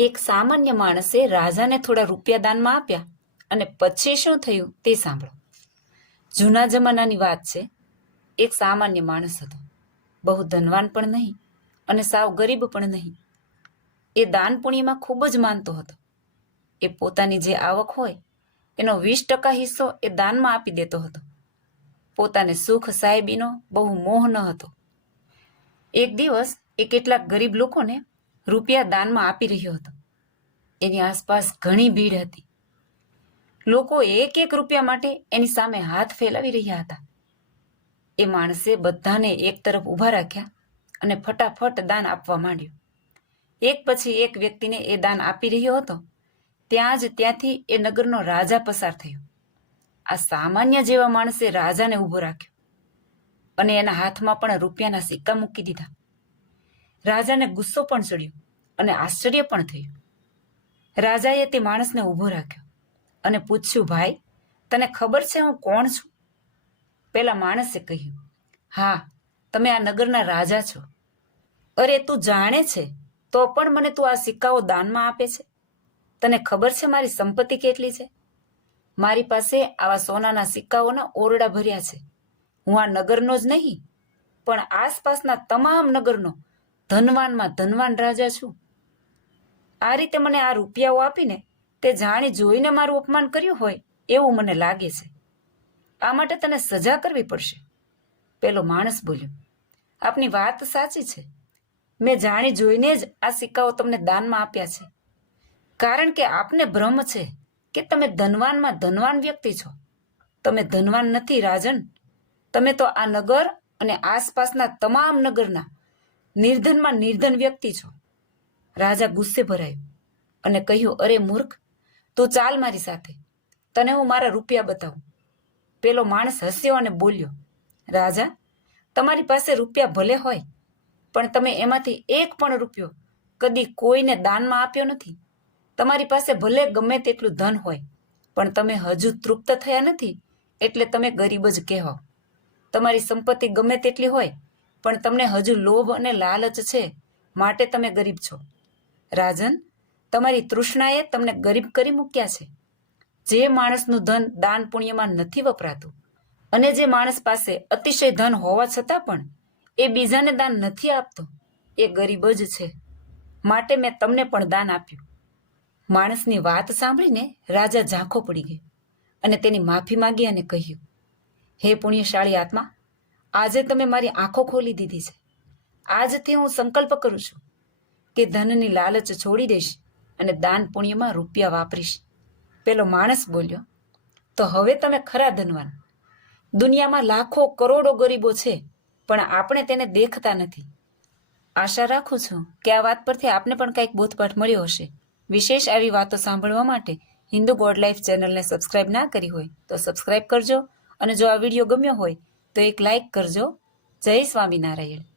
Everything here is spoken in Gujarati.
એક સામાન્ય માણસે રાજાને થોડા રૂપિયા દાનમાં આપ્યા અને પછી શું થયું તે સાંભળો. જૂના જમાનાની વાત છે. એક સામાન્ય માણસ હતો. બહુ ધનવાન પણ નહીં અને સાવ ગરીબ પણ નહીં. એ દાન પુણ્યમાં ખૂબ જ માનતો હતો. એ પોતાની જે આવક હોય, એનો વીસ ટકા હિસ્સો એ દાનમાં આપી દેતો હતો. પોતાને સુખ સાહેબીનો બહુ મોહ ન હતો. એક દિવસ એ કેટલાક ગરીબ લોકોને રૂપિયા દાનમાં આપી રહ્યો હતો. એની આસપાસ ઘણી ભીડ હતી. લોકો એક એક રૂપિયા માટે એની સામે હાથ ફેલાવી રહ્યા હતા. એ માણસે બધાને એક તરફ ઊભા રાખ્યા અને ફટાફટ દાન આપવા માંડ્યું. એક પછી એક વ્યક્તિને એ દાન આપી રહ્યો હતો. ત્યાં જ ત્યાંથી એ નગરનો રાજા પસાર થયો. આ સામાન્ય જેવા માણસે રાજાને ઊભો રાખ્યો અને એના હાથમાં પણ રૂપિયાના સિક્કા મૂકી દીધા. રાજાને ગુસ્સો પણ ચડ્યો અને આશ્ચર્ય પણ થયું. રાજાએ તે માણસને ઊભો રાખ્યો અને પૂછ્યું, ભાઈ, તને ખબર છે હું કોણ છું? પેલા માણસે કહ્યું, હા, તમે આ નગરના રાજા છો. અરે, તું જાણે છે તો પણ મને તું આ સિક્કાઓ દાનમાં આપે છે. તને ખબર છે મારી સંપત્તિ કેટલી છે? મારી પાસે આવા સોનાના સિક્કાઓના ઓરડા ભર્યા છે. હું આ નગરનો જ નહીં, પણ આસપાસના તમામ નગરનો ધનવાનમાં ધનવાન રાજા છું. આ રીતે મને આ રૂપિયાઓ આપીને તે જાણી જોઈને મારું અપમાન કર્યું હોય એવું મને લાગે છે. આ માટે તને સજા કરવી પડશે. પેલો માણસ બોલ્યો, આપની વાત સાચી છે. મેં જાણી જોઈને જ આ સિક્કાઓ તમને દાનમાં આપ્યા છે. કારણ કે આપને ભ્રમ છે કે તમે ધનવાનમાં ધનવાન વ્યક્તિ છો. તમે ધનવાન નથી, રાજન. તમે તો આ નગર અને આસપાસના તમામ નગરના નિર્ધનમાં નિર્ધન વ્યક્તિ છો. રાજા ગુસ્સે ભરાયો અને કહ્યું, અરે મૂર્ખ, તું ચાલ મારી સાથે. તને હું મારા રૂપિયા બતાવું. પેલો માણસ હસ્યો અને બોલ્યો, રાજા, તમારી પાસે રૂપિયા ભલે હોય, પણ તમે એમાંથી એક પણ રૂપિયો કદી કોઈને દાનમાં આપ્યો નથી. તમારી પાસે ભલે ગમે તેટલું ધન હોય, પણ તમે હજુ તૃપ્ત થયા નથી, એટલે તમે ગરીબ જ કહેવાઓ. તમારી સંપત્તિ ગમે તેટલી હોય પણ તમને હજુ લોભ અને લાલચ છે, માટે તમે ગરીબ છો. રાજન, તમારી તૃષ્ણાએ તમને ગરીબ કરી મૂક્યા છે. જે માણસનું ધન દાન પુણ્યમાં નથી વપરાતું અને જે માણસ પાસે અતિશય ધન હોવા છતાં પણ એ બીજાને દાન નથી આપતો, એ ગરીબ જ છે. માટે મેં તમને પણ દાન આપ્યું. માણસની વાત સાંભળીને રાજા ઝાંખો પડી ગયો અને તેની માફી માંગી અને કહ્યું, હે પુણ્યશાળી આત્મા આજે તમે મારી આંખો ખોલી દીધી છે. આજથી હું સંકલ્પ કરું છું કે ધનની લાલચ છોડી દઈશ અને દાન પુણ્યમાં રૂપિયા વાપરીશ. પેલો માણસ બોલ્યો, તો હવે તમે ખરા ધનવાન. દુનિયામાં લાખો કરોડો ગરીબો છે, પણ આપણે તેને દેખતા નથી. આશા રાખું છું કે આ વાત પરથી આપને પણ કંઈક બોધપાઠ મળ્યો હશે. વિશેષ આવી વાતો સાંભળવા માટે હિન્દુ ગોડ લાઈફ ચેનલને સબસ્ક્રાઇબ ના કરી હોય તો સબસ્ક્રાઇબ કરજો અને જો આ વીડિયો ગમ્યો હોય તો એક લાઇક કરજો. જય સ્વામિનારાયણ.